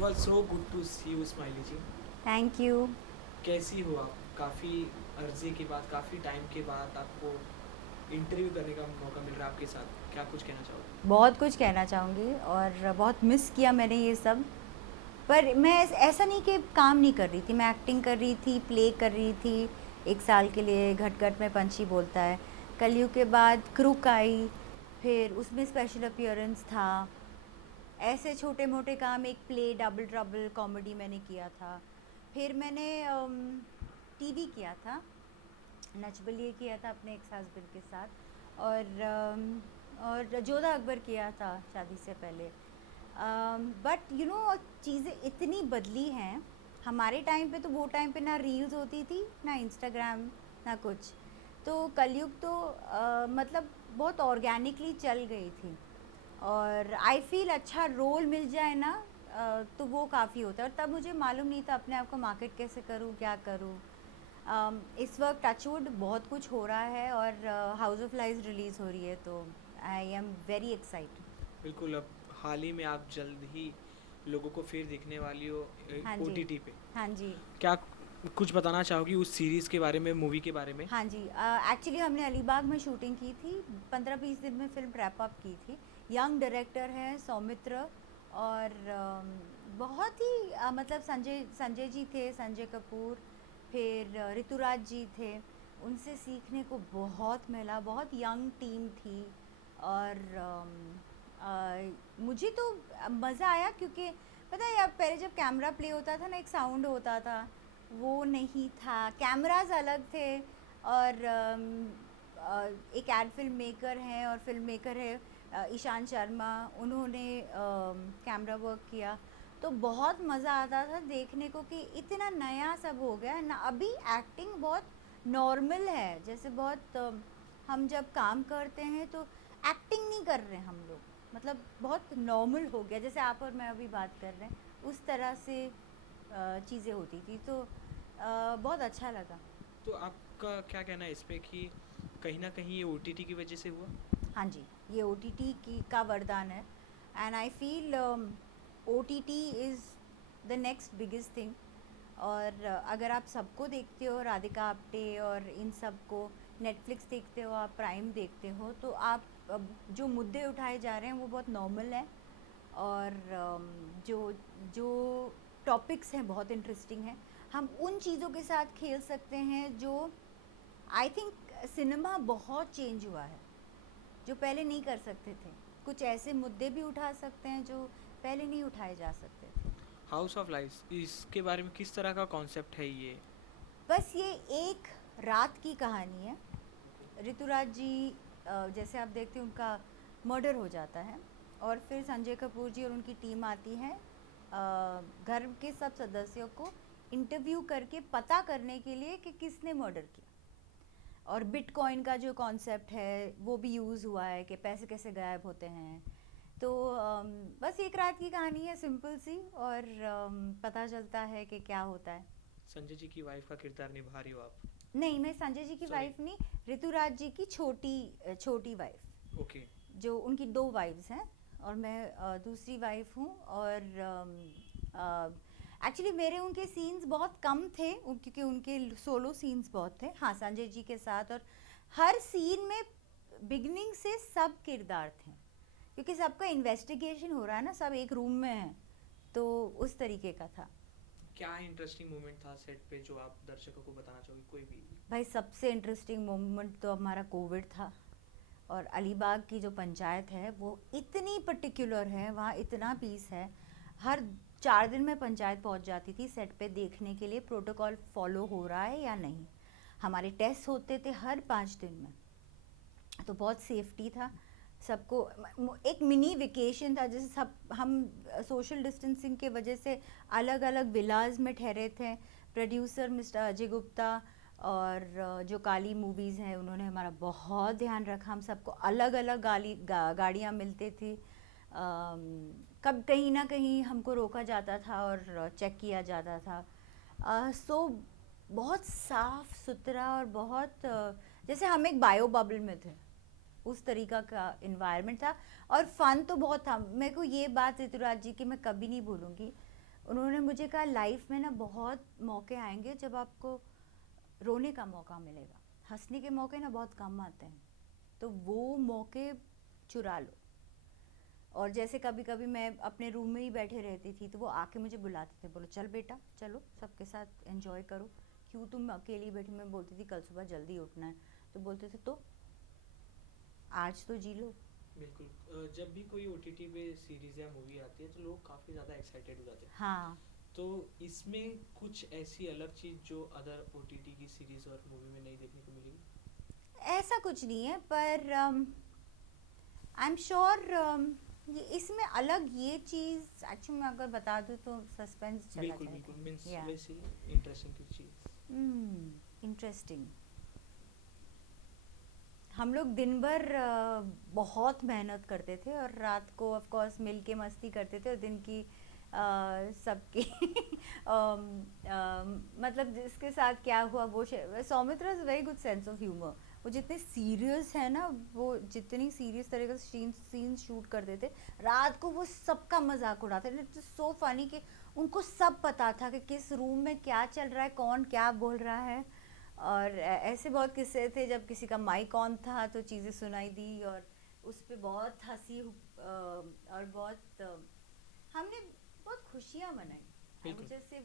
Was so good to see you Smiley ji. Thank you. कैसी हो आप? काफ़ी अर्जे के बाद, काफ़ी टाइम के बाद आपको इंटरव्यू करने का मौका मिल रहा है आपके साथ, क्या कुछ कहना चाहोगे? बहुत कुछ कहना चाहूँगी और बहुत मिस किया मैंने ये सब। पर मैं ऐसा नहीं कि काम नहीं कर रही थी, मैं एक्टिंग कर रही थी, प्ले कर रही थी 1 साल के लिए। घट घट में पंछी बोलता है। कलयुग के बाद क्रूक आई, फिर उसमें स्पेशल अपीयरेंस था। ऐसे छोटे मोटे काम, एक प्ले डबल ट्रबल कॉमेडी मैंने किया था। फिर मैंने टीवी किया था, नच बलिए किया था अपने एक्स हस्बैंड के साथ। और जोधा अकबर किया था शादी से पहले। बट यू नो चीज़ें इतनी बदली हैं। हमारे टाइम पे तो, वो टाइम पे ना रील्स होती थी, ना इंस्टाग्राम, ना कुछ। तो कलयुग तो मतलब बहुत ऑर्गेनिकली चल गई थी। और आई फील अच्छा रोल मिल जाए ना, तो वो काफ़ी होता है। और तब मुझे मालूम नहीं था अपने आप को मार्केट कैसे करूँ, क्या करूँ। इस वक्त टचवुड बहुत कुछ हो रहा है और हाउस ऑफ लाइज रिलीज़ हो रही है, तो आई एम वेरी एक्साइटेड। बिल्कुल, अब हाल ही में आप जल्द ही लोगों को फिर दिखने वाली हो हाँ जी। ओटीटी पे। हाँ जी। क्या कुछ बताना चाहोगी उस सीरीज़ के बारे में, मूवी के बारे में? हाँ जी। एक्चुअली हमने अलीबाग में शूटिंग की थी। 15-20 दिन में फिल्म रैप अप की थी। यंग डायरेक्टर हैं सौमित्र। और बहुत ही मतलब संजय संजय जी थे, संजय कपूर। फिर ऋतुराज जी थे। उनसे सीखने को बहुत मिला, बहुत यंग टीम थी। और मुझे तो मज़ा आया, क्योंकि पता है यार, पहले जब कैमरा प्ले होता था ना, एक साउंड होता था, वो नहीं था। कैमराज अलग थे। और एक एड फिल्म मेकर हैं, और फिल्म मेकर है ईशान शर्मा, उन्होंने कैमरा वर्क किया। तो बहुत मज़ा आता था देखने को कि इतना नया सब हो गया है ना। अभी एक्टिंग बहुत नॉर्मल है, जैसे बहुत हम जब काम करते हैं तो एक्टिंग नहीं कर रहे हम लोग, मतलब बहुत नॉर्मल हो गया, जैसे आप और मैं अभी बात कर रहे हैं उस तरह से चीज़ें होती थी। तो बहुत अच्छा लगा। तो आपका क्या कहना है इस पे कि कहीं ना कहीं ये ओटीटी की वजह से हुआ? हाँ जी, ये ओ टी टी की का वरदान है। And I feel O T T is the next biggest thing. और अगर आप सबको देखते हो, राधिका आप्टे और इन सब को, नेटफ्लिक्स देखते हो, आप प्राइम देखते हो, तो आप जो मुद्दे उठाए जा रहे हैं वो बहुत नॉर्मल हैं। और जो जो टॉपिक्स हैं बहुत इंटरेस्टिंग हैं। हम उन चीज़ों के साथ खेल सकते हैं जो, आई थिंक सिनेमा बहुत चेंज हुआ है, जो पहले नहीं कर सकते थे। कुछ ऐसे मुद्दे भी उठा सकते हैं जो पहले नहीं उठाए जा सकते थे। हाउस ऑफ लाइफ इसके बारे में किस तरह का कॉन्सेप्ट है ये? बस ये एक रात की कहानी है। ओके। ऋतुराज जी, जैसे आप देखते हैं, उनका मर्डर हो जाता है। और फिर संजय कपूर जी और उनकी टीम आती है घर के सब सदस्यों को इंटरव्यू करके पता करने के लिए कि किसने मर्डर किया। और बिटकॉइन का जो कॉन्सेप्ट है वो भी यूज़ हुआ है, कि पैसे कैसे गायब होते हैं। तो बस एक रात की कहानी है, सिंपल सी। और पता चलता है कि क्या होता है। संजय जी की वाइफ का किरदार निभा रही हो आप? नहीं, मैं संजय जी की सॉरी। वाइफ नहीं, ऋतुराज जी की छोटी छोटी वाइफ। ओके। जो उनकी 2 वाइफ्स हैं, और मैं दूसरी वाइफ हूँ। और एक्चुअली मेरे उनके सीन्स बहुत कम थे, क्योंकि उनके सोलो सीन्स बहुत थे, हाँ, संजय जी के साथ। और हर सीन में बिगनिंग से सब किरदार थे, क्योंकि सबका इन्वेस्टिगेशन हो रहा है ना, सब एक रूम में हैं, तो उस तरीके का था। क्या इंटरेस्टिंग मोमेंट था सेट पे जो आप दर्शकों को बताना चाहोगे, कोई भी? भाई, सबसे इंटरेस्टिंग मोमेंट तो हमारा कोविड था। और अलीबाग की जो पंचायत है वो इतनी पर्टिकुलर है, वहाँ इतना पीस है। हर 4 दिन में पंचायत पहुँच जाती थी सेट पे देखने के लिए प्रोटोकॉल फॉलो हो रहा है या नहीं। हमारे टेस्ट होते थे हर 5 दिन में, तो बहुत सेफ्टी था सबको। एक मिनी वेकेशन था, जैसे सब हम सोशल डिस्टेंसिंग के वजह से अलग अलग विलाज में ठहरे थे। प्रोड्यूसर मिस्टर अजय गुप्ता और जो काली मूवीज़ हैं, उन्होंने हमारा बहुत ध्यान रखा। हम सबको अलग अलग गाड़ियाँ मिलती थी। कब कहीं ना कहीं हमको रोका जाता था और चेक किया जाता था। सो बहुत साफ सुथरा और बहुत जैसे हम एक बायो बबल में थे, उस तरीका का इन्वायरमेंट था। और फन तो बहुत था। मेरे को ये बात ऋतुराज जी की मैं कभी नहीं भूलूंगी। उन्होंने मुझे कहा लाइफ में ना बहुत मौके आएंगे जब आपको रोने का मौका मिलेगा, हंसने के मौके ना बहुत कम आते हैं, तो वो मौके चुरा लो। और जैसे कभी कभी मैं अपने रूम में ही बैठे रहती थी तो वो आके मुझे बुलाते थे, बोलो चल बेटा चलो सबके साथ एंजॉय करो, क्यों तुम अकेली बैठी। मैं बोलती थी कल सुबह जल्दी उठना है, तो बोलते थे तो आज तो जी लो। बिल्कुल। जब भी कोई ओटीटी पे सीरीज या मूवी आती है तो लोग काफ़ी ज़्यादा एक्साइटेड हो जाते हैं। हाँ, तो इसमें कुछ ऐसी अलग चीज़ जो अदर ओटीटी की सीरीज और मूवी में नहीं देखने को मिलेगी? ऐसा कुछ नहीं है, पर आई एम श्योर ये इसमें अलग ये चीज़ एक्चुअली मैं अगर बता दूँ तो सस्पेंस चला बिल्कुल बिल्कुल, मीन्स जाएगा। या वैसे इंटरेस्टिंग कुछ चीज़। इंटरेस्टिंग। हम लोग दिन भर बहुत मेहनत करते थे और रात को ऑफ कोर्स मिल के मस्ती करते थे, और दिन की सबकी मतलब जिसके साथ क्या हुआ वो Soumitra is very good sense of humour. वो जितने सीरियस है ना, वो जितनी सीरियस तरीके से सीन शूट करते थे, रात को वो सबका मजाक उड़ाते थे। इट्स सो फनी कि उनको सब पता था कि किस रूम में क्या चल रहा है, कौन क्या बोल रहा है। और ऐसे बहुत किस्से थे जब किसी का माइक ऑन था तो चीज़ें सुनाई दी, और उस पर बहुत हंसी और बहुत हमने बहुत खुशियाँ मनाई। आई वुड बिल्कुल। जस्ट से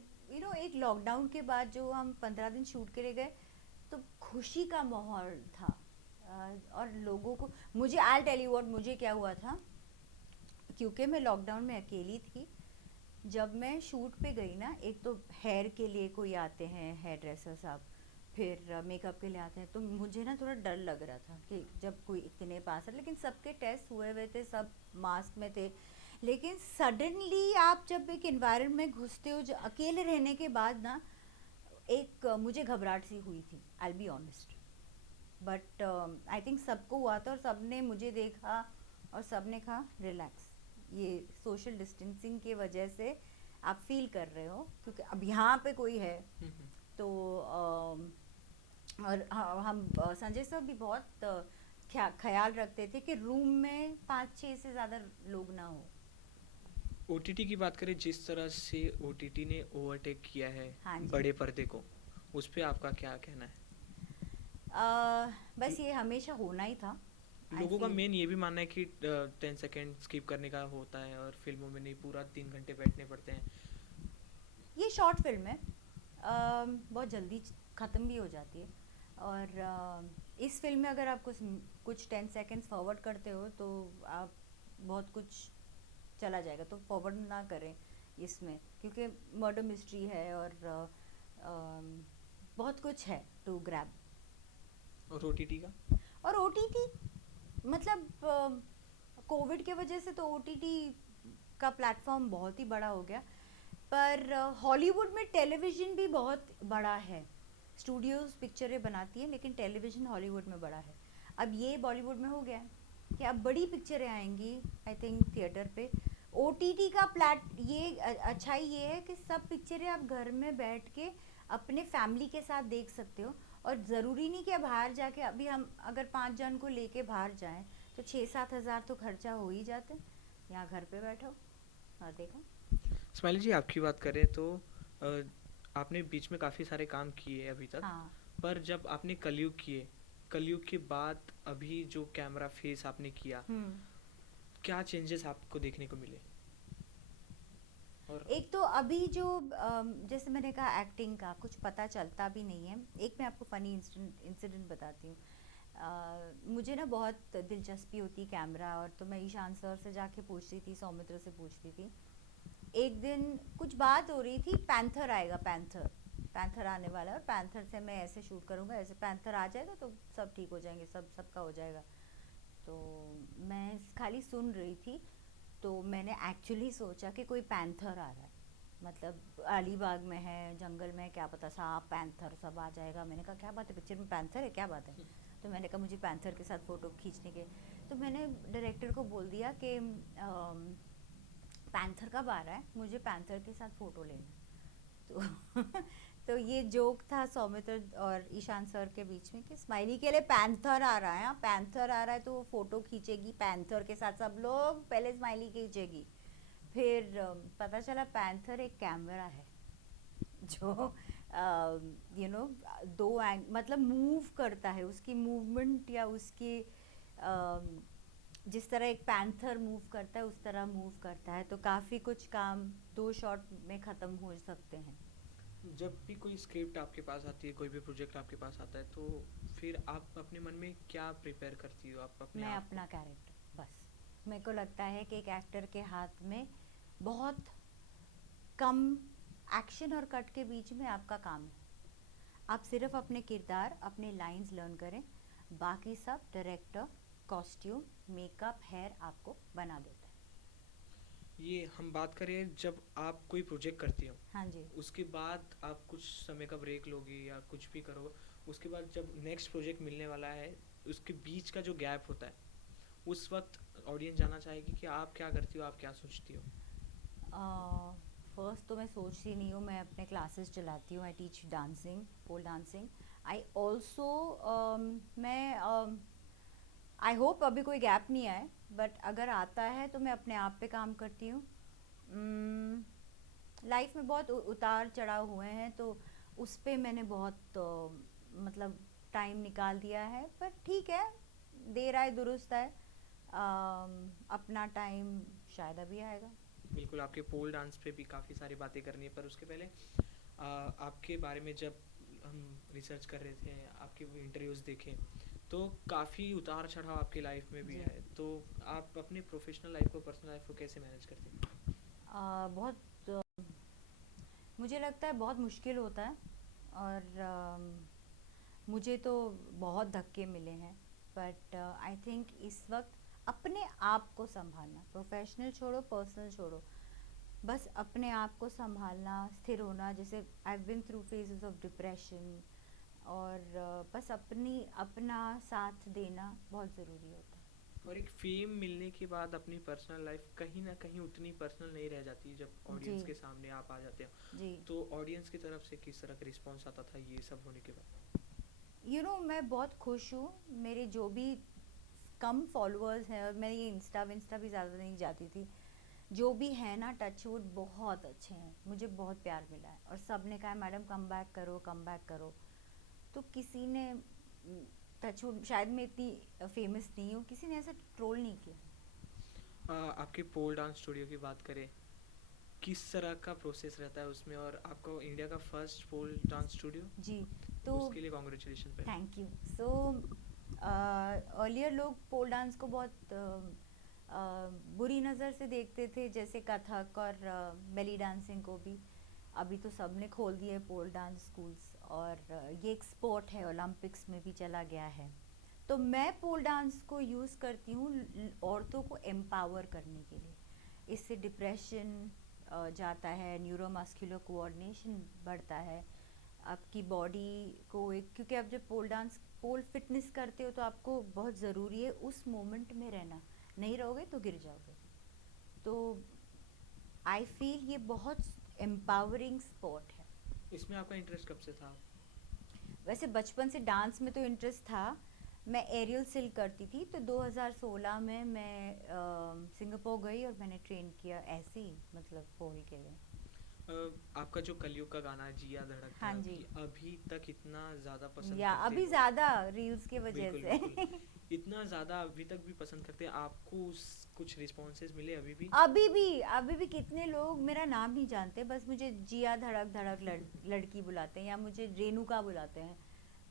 एक लॉकडाउन के बाद जो हम 15 दिन शूट के लिए गए तो खुशी का माहौल था। और लोगों को, मुझे आई टेल यू व्हाट मुझे क्या हुआ था, क्योंकि मैं लॉकडाउन में अकेली थी। जब मैं शूट पे गई ना, एक तो हेयर के लिए कोई आते हैं हेयर ड्रेसर साहब, फिर मेकअप के लिए आते हैं, तो मुझे ना थोड़ा डर लग रहा था कि जब कोई इतने पास है, लेकिन सबके टेस्ट हुए हुए थे, सब मास्क में थे। लेकिन सडनली आप जब एक एनवायरनमेंट में घुसते हो, जो अकेले रहने के बाद ना, एक मुझे घबराहट सी हुई थी, I be honest. But I think सबको हुआ था, और सबने मुझे देखा और सबने कहा रिलैक्स, ये सोशल डिस्टेंसिंग की वजह से आप फील कर रहे हो, क्योंकि अब यहाँ पे कोई है। तो और हम संजय सर भी बहुत ख्याल रखते थे कि रूम में 5-6 से ज़्यादा लोग ना हो। ओटीटी की बात करें, जिस तरह से ओटीटी ने ओवरटेक किया है हाँ जी। बड़े पर्दे को, उस पे आपका क्या कहना है? बस ये हमेशा होना ही था, आई लोगों का फील। मेन ये भी मानना है कि 10 सेकेंड स्किप करने का होता है और फिल्मों में नहीं, पूरा 3 घंटे बैठने पड़ते हैं। ये शॉर्ट फिल्म है, बहुत जल्दी ख़त्म भी हो जाती है। और इस फिल्म में अगर आप कुछ 10 सेकेंड्स फॉरवर्ड करते हो तो आप बहुत कुछ चला जाएगा, तो फॉरवर्ड ना करें इसमें, क्योंकि मर्डर मिस्ट्री है और बहुत कुछ है टू ग्रैब। और ओटीटी का? और ओटीटी मतलब कोविड के वजह से तो ओटीटी का प्लेटफॉर्म बहुत ही बड़ा हो गया, पर हॉलीवुड में टेलीविज़न भी बहुत बड़ा है। स्टूडियोज़ पिक्चरें बनाती हैं, लेकिन टेलीविज़न हॉलीवुड में बड़ा है। अब ये बॉलीवुड में हो गया है कि अब बड़ी पिक्चरें आएंगी आई थिंक थिएटर पे। ओटीटी का ये अच्छाई ये है कि सब पिक्चरें आप घर में बैठ के अपने फैमिली के साथ देख सकते हो, और ज़रूरी नहीं कि बाहर जाके, अभी हम अगर 5 जन को लेके बाहर जाएं तो 6-7 हज़ार तो खर्चा हो ही जाते हैं। यहाँ घर पे बैठो और देखो। स्माइली जी, आपकी बात करें तो अ, आपने बीच में काफ़ी सारे काम किए अभी तक, हाँ। पर जब आपने कलयुग किए, कलयुग के बाद अभी जो कैमरा फेस आपने किया, क्या चेंजेस आपको देखने को मिले? और एक तो अभी जो जैसे मैंने कहा एक्टिंग का कुछ पता चलता भी नहीं है। एक मैं आपको फ़नी इंसिडेंट बताती हूँ। मुझे ना बहुत दिलचस्पी होती कैमरा, और तो मैं ईशान सर से जाके पूछती थी, सौमित्र से पूछती थी। एक दिन कुछ बात हो रही थी, पैंथर आएगा, पैंथर पैंथर आने वाला है, और पैंथर से मैं ऐसे शूट करूँगा, ऐसे पैंथर आ जाएगा तो सब ठीक हो जाएंगे, सबका हो जाएगा। तो मैं खाली सुन रही थी, तो मैंने एक्चुअली सोचा कि कोई पैंथर आ रहा है, मतलब अलीबाग में है, जंगल में, क्या पता सांप पैंथर सब आ जाएगा। मैंने कहा क्या बात है, पिक्चर में पैंथर है, क्या बात है? तो मैंने कहा मुझे पैंथर के साथ फ़ोटो खींचने के। तो मैंने डायरेक्टर को बोल दिया कि पैंथर कब आ रहा है, मुझे पैंथर के साथ फ़ोटो लेना। तो तो ये जोक था सौमित्र और ईशान सर के बीच में कि स्माइली के लिए पैंथर आ रहा है, पैंथर आ रहा है तो वो फ़ोटो खींचेगी पैंथर के साथ, सब लोग पहले स्माइली खींचेगी। फिर पता चला पैंथर एक कैमरा है जो यू नो दो मतलब मूव करता है, उसकी मूवमेंट या उसकी जिस तरह एक पैंथर मूव करता है उस तरह मूव करता है, तो काफ़ी कुछ काम 2 शॉट में ख़त्म हो सकते हैं। जब भी कोई स्क्रिप्ट आपके पास आती है, कोई भी प्रोजेक्ट आपके पास आता है, तो फिर आप अपने मन में क्या प्रिपेयर करती हो आप अपने मैं आप को? अपना कैरेक्टर बस, मेरे को लगता है कि एक एक्टर के हाथ में बहुत कम एक्शन और कट के बीच में आपका काम है। आप सिर्फ अपने किरदार, अपने लाइंस लर्न करें, बाकी सब डायरेक्टर, कॉस्ट्यूम, मेकअप, हेयर आपको बना देता है। ये हम बात करें जब आप कोई प्रोजेक्ट करती हो, हाँ जी। उसके बाद आप कुछ समय का ब्रेक लोगी या कुछ भी करोगे, उसके बाद जब नेक्स्ट प्रोजेक्ट मिलने वाला है, उसके बीच का जो गैप होता है, उस वक्त ऑडियंस जानना चाहेगी कि आप क्या करती हो, आप क्या सोचती हो? फर्स्ट तो मैं सोचती नहीं हूँ, मैं अपने क्लासेस चलाती हूँ, I teach dancing, pole dancing. I also मैं आई होप अभी कोई गैप नहीं आए, बट अगर आता है तो मैं अपने आप पे काम करती हूँ। लाइफ में बहुत उतार चढ़ाव हुए हैं, तो उस पे मैंने बहुत मतलब टाइम निकाल दिया है, पर ठीक है, देर आए दुरुस्त आए। अपना टाइम शायद अभी आएगा। बिल्कुल, आपके पोल डांस पे भी काफ़ी सारी बातें करनी है, पर उसके पहले आपके बारे में जब हम रिसर्च कर रहे थे, आपके इंटरव्यूज़ देखे, तो काफ़ी उतार चढ़ाव आपकी लाइफ में भी जी। है। तो आप अपने प्रोफेशनल लाइफ को, पर्सनल लाइफ को कैसे मैनेज करते हैं? बहुत मुझे लगता है बहुत मुश्किल होता है, और मुझे तो बहुत धक्के मिले हैं, बट आई थिंक इस वक्त अपने आप को संभालना, प्रोफेशनल छोड़ो, पर्सनल छोड़ो, बस अपने आप को संभालना, स्थिर होना। जैसे I been through phases of depression, और बस अपना साथ देना बहुत ज़रूरी होता है। और एक फेम मिलने के बाद अपनी पर्सनल लाइफ कहीं ना कहीं उतनी पर्सनल नहीं रह जाती जब जी। ऑडियंस के सामने आप आ जाते हो। जी। तो ऑडियंस की तरफ से किस तरह का रिस्पॉन्स आता था ये सब होने के बाद? मैं बहुत खुश हूँ। मेरे जो भी कम फॉलोअर्स हैं, और मैं ये इंस्टा भी ज़्यादा नहीं जाती थी, जो भी है ना, टचवुड बहुत अच्छे हैं, मुझे बहुत प्यार मिला है, और सब ने कहा मैडम कम बैक करो, कम बैक करो। तो किसी ने टचवुड, शायद मैं इतनी फेमस नहीं हूँ, किसी ने ऐसा ट्रोल नहीं किया। आपके पोल डांस स्टूडियो की बात करें, किस तरह का प्रोसेस रहता है उसमें, और आपका इंडिया का फर्स्ट पोल डांस स्टूडियो, जी। तो उसके लिए कॉन्ग्रेचुलेशन पहले। Thank you. सो अर्लियर लोग पोल डांस को बहुत बुरी नज़र से देखते थे, जैसे कथक और बेली डांसिंग को भी। अभी तो सब ने खोल दिए पोल डांस स्कूल्स, और ये एक स्पोर्ट है, ओलंपिक्स में भी चला गया है। तो मैं पोल डांस को यूज़ करती हूँ औरतों को एम्पावर करने के लिए। इससे डिप्रेशन जाता है, न्यूरोमस्कुलर कोऑर्डिनेशन बढ़ता है, आपकी बॉडी को एक, क्योंकि आप जब पोल फिटनेस करते हो तो आपको बहुत ज़रूरी है उस मोमेंट में रहना, नहीं रहोगे तो गिर जाओगे। तो आई फील ये बहुत एम्पावरिंग स्पोर्ट है। इसमें आपका इंटरेस्ट कब से था? वैसे बचपन से डांस में तो इंटरेस्ट था। मैं एरियल सिल्क करती थी, तो 2016 में मैं सिंगापुर गई और मैंने ट्रेन किया ऐसे ही, मतलब पोल के लिए। आपका जो कलयुग का गाना है जिया धड़क हाँ धड़क, जी। ये अभी तक इतना ज़्यादा पसंद या करते हैं अभी लोग। ज़्यादा रील्स की वजह बिल्कुल, से। बिल्कुल। इतना ज़्यादा अभी तक भी पसंद करते हैं, आपको कुछ रिस्पॉन्सेज मिले अभी भी? अभी भी कितने लोग मेरा नाम नहीं जानते, बस मुझे जिया धड़क धड़क लड़की बुलाते हैं, या मुझे रेणुका बुलाते हैं।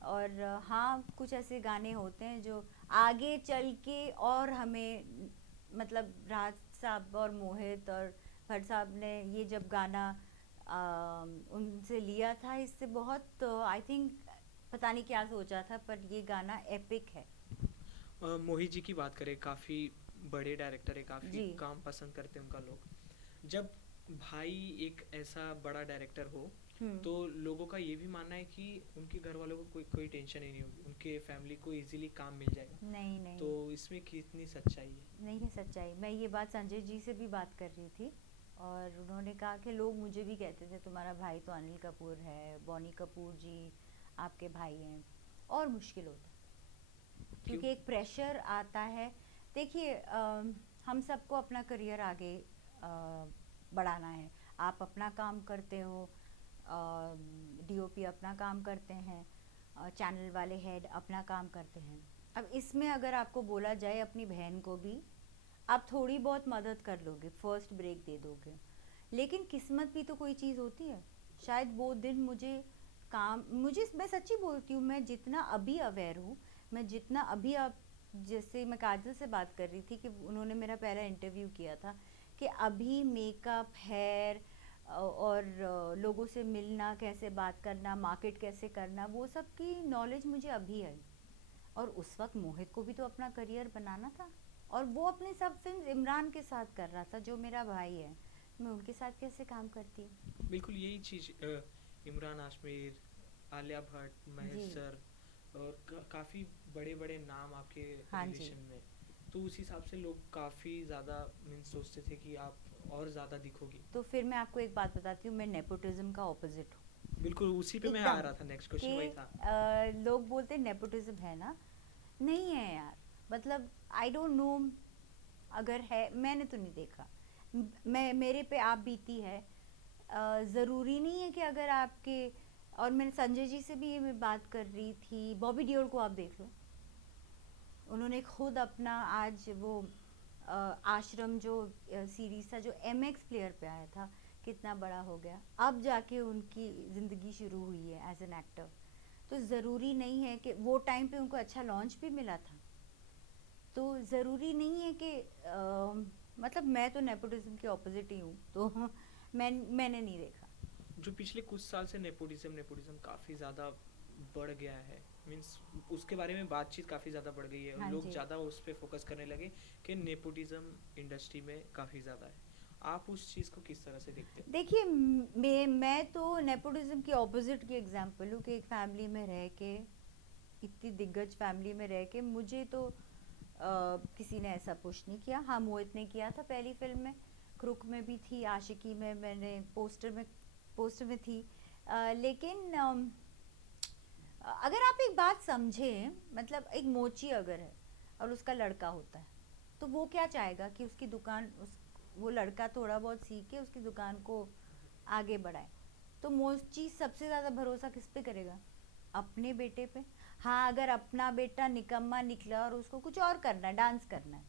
और हाँ, कुछ ऐसे गाने होते हैं जो आगे चल के, और हमें मतलब राज साहब और मोहित और भट्ट साहब ने ये जब गाना उनसे लिया था, इससे बहुत आई थिंक पता नहीं क्या सोचा था, पर ये गाना एपिक है। मोहित जी की बात करें, काफ़ी बड़े डायरेक्टर है, काफ़ी जी। काम पसंद करते हैं उनका लोग। जब भाई एक ऐसा बड़ा डायरेक्टर हो, हम्म। तो लोगों का ये भी मानना है कि उनके घर वालों को कोई कोई टेंशन ही नहीं होगी, उनके फैमिली को इजीली काम मिल जाएगा। नहीं नहीं, तो इसमें कितनी सच्चाई है? नहीं है सच्चाई। मैं ये बात संजय जी से भी बात कर रही थी, और उन्होंने कहा कि लोग मुझे भी कहते थे तुम्हारा भाई तो अनिल कपूर है, बॉनी कपूर जी आपके भाई हैं, और मुश्किल होता है क्यों? क्योंकि एक प्रेशर आता है। देखिए हम सबको अपना करियर आगे बढ़ाना है। आप अपना काम करते हो, डीओपी अपना काम करते हैं, चैनल वाले हेड अपना काम करते हैं। अब इसमें अगर आपको बोला जाए अपनी बहन को भी, आप थोड़ी बहुत मदद कर लोगे, फर्स्ट ब्रेक दे दोगे, लेकिन किस्मत भी तो कोई चीज़ होती है। शायद वो दिन मुझे मैं सच्ची बोलती हूँ, मैं जितना अभी अवेयर हूँ, मैं जितना अभी आप, जैसे मैं काजल से बात कर रही थी कि उन्होंने मेरा पहला इंटरव्यू किया था, कि अभी मेकअप, हेयर और लोगों से मिलना, कैसे बात करना, मार्केट कैसे करना, वो सब की नॉलेज मुझे अभी आई। और उस वक्त मोहित को भी तो अपना करियर बनाना था, और वो अपनी सब फिल्म इमरान के साथ कर रहा था, जो मेरा भाई है। मैं उनके साथ कैसे काम करती? बिल्कुल यही चीज़, इमरान हाशमी, आलिया भट्ट, महेश जी। सर और काफ़ी बड़े बड़े नाम आपके हाँ जी। रिलेशन में, तो उस हिसाब से लोग काफ़ी ज़्यादा मीन्स सोचते थे कि आप और ज़्यादा दिखोगी। तो फिर मैं आपको एक बात बताती हूँ, मैं नेपोटिज्म का ऑपोजिट हूँ, बिल्कुल उसी पे मैं आ एकदम। रहा था, नेक्स्ट कि क्वेश्चन वही था। लोग बोलते नेपोटिज्म है ना, नहीं है यार। मतलब आई डोंट नो, अगर है, मैंने तो नहीं देखा। मैं, मेरे पे आप बीती है। ज़रूरी नहीं है कि अगर आपके, और मैंने संजय जी से भी ये मैं बात कर रही थी, बॉबी डियोल को आप देख लो, उन्होंने खुद अपना आज वो आश्रम जो सीरीज था, जो एमएक्स प्लेयर पे आया था, कितना बड़ा हो गया, अब जाके उनकी ज़िंदगी शुरू हुई है एज एन एक्टर। तो ज़रूरी नहीं है कि वो टाइम पे उनको अच्छा लॉन्च भी मिला था, तो ज़रूरी नहीं है कि मतलब मैं तो नेपोटिज्म के ऑपोजिट ही हूँ, तो मैंने नहीं देखा। जो पिछले कुछ साल से नेपोटिज्म नेपोटिज्म काफ़ी ज़्यादा बढ़ गया है, मीन्स उसके बारे में बातचीत काफ़ी ज़्यादा बढ़ गई है और हाँ लोग जी। ज़्यादा उस पर फोकस करने लगे कि नेपोटिज्म इंडस्ट्री में काफ़ी ज़्यादा है। आप उस चीज़ को किस तरह से देखते हैं? देखिए, मैं तो नेपोटिज्म की ऑपोजिट की एग्जांपल हूँ, कि एक फैमिली में रह के, इतनी दिग्गज फैमिली में रह के, मुझे तो किसी ने ऐसा पुश नहीं किया। हाँ, मोहित ने किया था पहली फिल्म में, क्रुक में भी थी, आशिकी में, मैंने पोस्टर में थी। लेकिन अगर आप एक बात समझें, मतलब एक मोची अगर है और उसका लड़का होता है, तो वो क्या चाहेगा कि उसकी दुकान, उस वो लड़का थोड़ा बहुत सीख के उसकी दुकान को आगे बढ़ाए। तो मोची सबसे ज़्यादा भरोसा किस पे करेगा? अपने बेटे पे। हाँ, अगर अपना बेटा निकम्मा निकला और उसको कुछ और करना है, डांस करना है,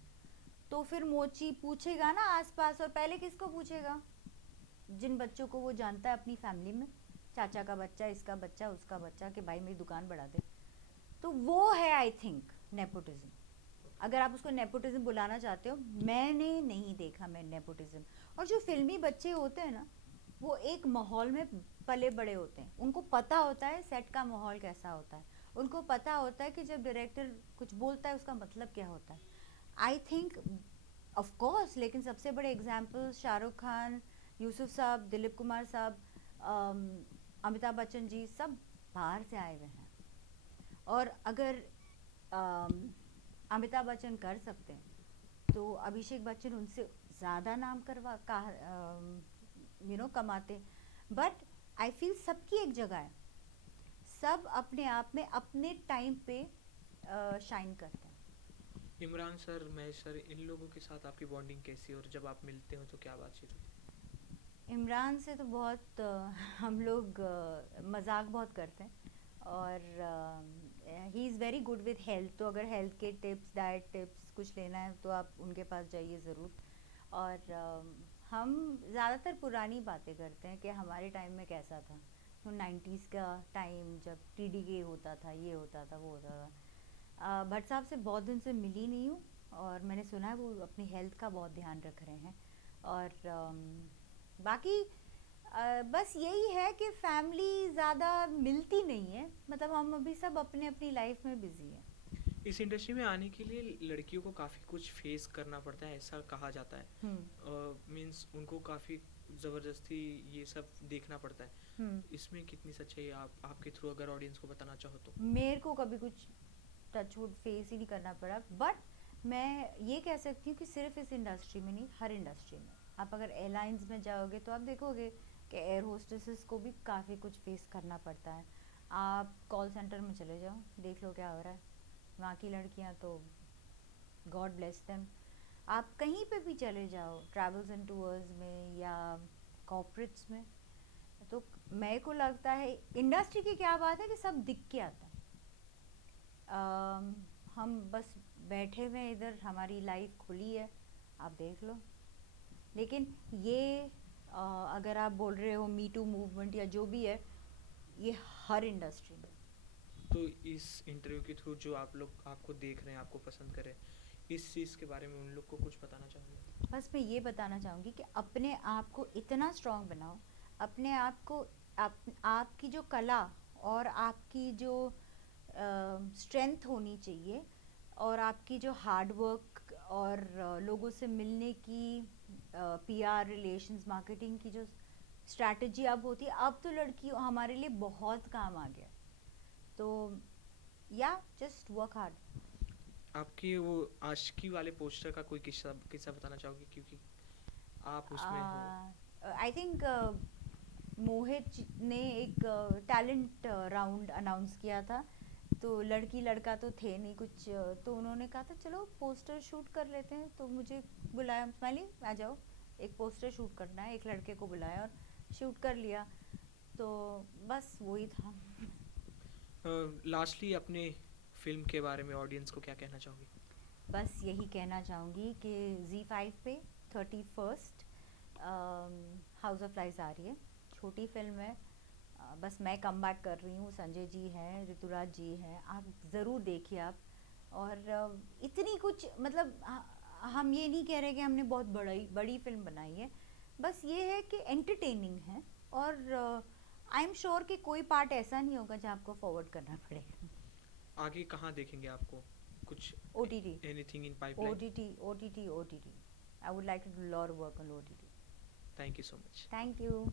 तो फिर मोची पूछेगा ना आसपास, और पहले किसको पूछेगा? जिन बच्चों को वो जानता है अपनी फैमिली में, चाचा का बच्चा, इसका बच्चा, उसका बच्चा, कि भाई मेरी दुकान बढ़ा दे। तो वो है आई थिंक नेपोटिज्म, अगर आप उसको नेपोटिज्म बुलाना चाहते हो। मैंने नहीं देखा मैं नेपोटिज्म। और जो फिल्मी बच्चे होते हैं ना, वो एक माहौल में पले बड़े होते हैं, उनको पता होता है सेट का माहौल कैसा होता है, उनको पता होता है कि जब डायरेक्टर कुछ बोलता है उसका मतलब क्या होता है। आई थिंक, ऑफ कोर्स, लेकिन सबसे बड़े एग्जाम्पल शाहरुख खान, यूसुफ साहब, दिलीप कुमार साहब, अमिताभ बच्चन जी, सब बाहर से आए हुए हैं। और अगर अमिताभ बच्चन कर सकते हैं, तो अभिषेक बच्चन उनसे ज़्यादा नाम करवा का कमाते। बट आई फील सबकी एक जगह है, सब अपने आप में अपने टाइम पे शाइन करते हैं। इमरान सर, महेश सर, इन लोगों के साथ आपकी बॉन्डिंग कैसी है और जब आप मिलते हो तो क्या बातचीत होती इमरान से तो बहुत हम लोग मजाक बहुत करते हैं, और he is very good with health. तो अगर हेल्थ के टिप्स, डाइट टिप्स कुछ लेना है तो आप उनके पास जाइए ज़रूर। और हम ज़्यादातर पुरानी बातें करते हैं कि हमारे टाइम में कैसा था, तो 90s का टाइम, जब टीडीके होता था, ये होता था, वो होता था। भट्ट साहब से बहुत दिन से मिली नहीं हूँ, और मैंने सुना है वो अपनी हेल्थ का बहुत ध्यान रख रहे हैं। और बाकी बस यही है कि फैमिली ज़्यादा मिलती नहीं है, मतलब हम अभी सब अपने अपनी लाइफ में बिजी हैं। है? इस इंडस्ट्री में आने के लिए लड़कियों को काफ़ी कुछ फेस करना पड़ता है, ऐसा कहा जाता है। हम्म। मीन्स उनको काफ़ी ज़बरदस्ती ये सब देखना पड़ता है। हम्म। इसमें कितनी सच्चाई है, आप आपके थ्रू अगर ऑडियंस को बताना चाहो तो? मेरे को कभी कुछ टचवुड फेस ही नहीं करना पड़ा, बट मैं ये कह सकती हूँ कि सिर्फ इस इंडस्ट्री में नहीं, हर इंडस्ट्री में। आप अगर एयरलाइंस में जाओगे तो आप देखोगे कि एयर होस्टेसेस को भी काफ़ी कुछ फेस करना पड़ता है। आप कॉल सेंटर में चले जाओ, देख लो क्या हो रहा है, वहाँ की लड़कियाँ तो गॉड ब्लेस देम। आप कहीं पे भी चले जाओ, ट्रैवल्स एंड टूर्स में या कॉर्पोरेट्स में, तो मेरे को लगता है इंडस्ट्री की क्या बात है कि सब दिख के आता है। हम बस बैठे हुए हैं इधर, हमारी लाइफ खुली है, आप देख लो। लेकिन ये अगर आप बोल रहे हो मी टू मूवमेंट या जो भी है, ये हर इंडस्ट्री में। तो इस इंटरव्यू के थ्रू जो आप लोग आपको देख रहे हैं, आपको पसंद करें, इस चीज़ के बारे में उन लोग को कुछ बताना चाहोगे? बस मैं ये बताना चाहूँगी कि अपने आप को इतना स्ट्रांग बनाओ, अपने आप को, आपकी जो कला और आपकी जो स्ट्रेंथ होनी चाहिए, और आपकी जो हार्ड वर्क और लोगों से मिलने की पीआर रिलेशंस मार्केटिंग की जो स्ट्रैटेजी अब होती है, अब तो लड़की हमारे लिए बहुत काम आ गया। तो या जस्ट वर्क हार्ड। आपकी वो आशिकी वाले पोस्टर का कोई किस्सा किस्सा बताना चाहोगे, क्योंकि आप उसमें हो? आई थिंक ने एक टैलेंट राउंड अनाउंस किया था, तो लड़की लड़का तो थे नहीं कुछ, तो उन्होंने कहा था चलो पोस्टर शूट कर लेते हैं, तो मुझे बुलाया, स्माइली आ जाओ, एक पोस्टर शूट करना है, एक लड़के को बुलाया और शूट कर लिया। तो बस वही था। लास्टली अपने फिल्म के बारे में ऑडियंस को क्या कहना चाहोगे? बस यही कहना चाहूँगी कि Z5 पे 31st हाउस ऑफ लाइज आ रही है, छोटी फिल्म है। बस मैं कम बैक कर रही हूँ, संजय जी हैं, ऋतुराज जी हैं, आप ज़रूर देखिए आप। और इतनी कुछ मतलब हम ये नहीं कह रहे कि हमने बहुत बड़ी बड़ी फिल्म बनाई है, बस ये है कि एंटरटेनिंग है। और आई एम श्योर कि कोई पार्ट ऐसा नहीं होगा जो आपको फॉरवर्ड करना पड़ेगा। आगे कहाँ देखेंगे आपको? कुछ O T T, anything in o pipeline? T T, O T T, O T T. I would like to do lot work on O T T. Thank you so much. Thank you.